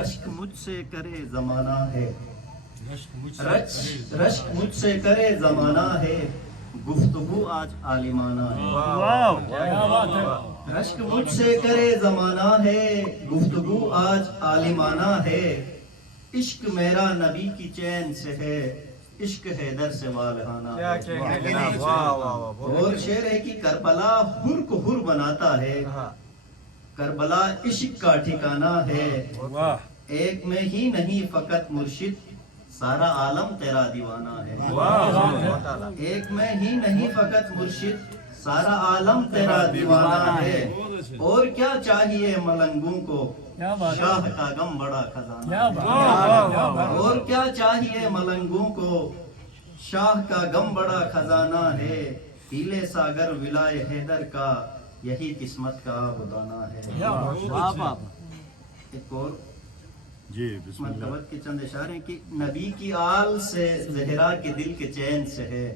رشک مجھ سے کرے زمانہ ہے، رشک مجھ سے کرے زمانہ ہے، گفتگو آج عالمانہ ہے۔ رشک مجھ سے کرے زمانہ ہے، گفتگو آج عالمانہ ہے۔ عشق میرا نبی کی چین سے ہے، عشق حیدر سے والہانہ ہے۔ اور شعر ہے کہ کربلا حر کو حر بناتا ہے، کربلا عشق کا ٹھکانہ ہے۔ ایک میں ہی نہیں فقط مرشد، سارا عالم تیرا دیوانہ ہے۔ ایک میں ہی نہیں فقط مرشد، سارا عالم تیرا دیوانہ ہے۔ اور کیا چاہیے ملنگوں کو، شاہ کا غم بڑا خزانہ ہے۔ اور کیا چاہیے ملنگوں کو، شاہ کا غم بڑا خزانہ ہے۔ پیلے ساگر ولائے حیدر کا، یہی قسمت کا بدانہ ہے۔ ایک اور مرتبت کے چند اشارے ہیں کہ نبی کی آل سے زہرا کے دل کے چین سے ہے،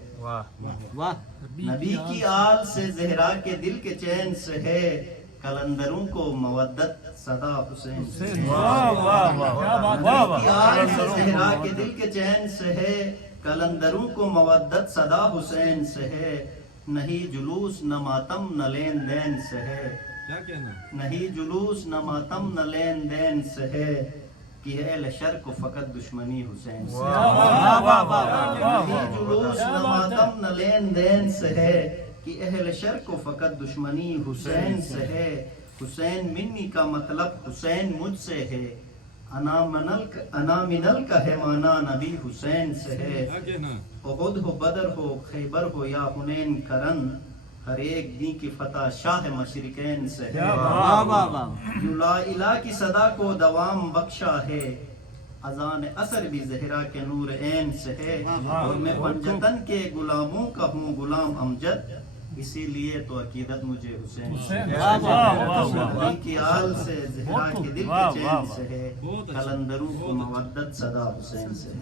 نبی کی آل سے زہرا کے دل کے چین سے ہے، قلندروں کو مودت صدا حسین سے ہے۔ نبی کی آل سے زہرا کے دل کے چین سے ہے، قلندروں کو مودت صدا حسین سے ہے۔ نہیں جلوس نہ ماتم نہ لین دین سے ہے، نہیں جلوس نہ ماتم نہ لین دین سے ہے، کہ اہل شر کو فقط دشمنی حسین سے ہے۔ نہیں جلوس نہ ماتم نہ لین دین سے ہے، کہ اہل شر کو فقط دشمنی حسین سے ہے۔ حسین منی کا مطلب حسین مجھ سے ہے، انا منل کا ہے مانا نبی حسین سے ہے۔ احد ہو بدر ہو خیبر ہو یا حنین کرن، ہر ایک دین کی فتح شاہ مشرقین سے ہے۔ جو لا الہ کی صدا کو دوام بخشا ہے، اذان عصر بھی زہرا کے نور عین سے ہے۔ اور میں پنجتن کے غلاموں کا ہوں غلام امجد، اسی لیے تو عقیدت مجھے حسین سے ہے۔ نبی کی آل سے زہرا کے دل کے چین سے ہے، قلندروں کو مودت صدا حسین سے ہے۔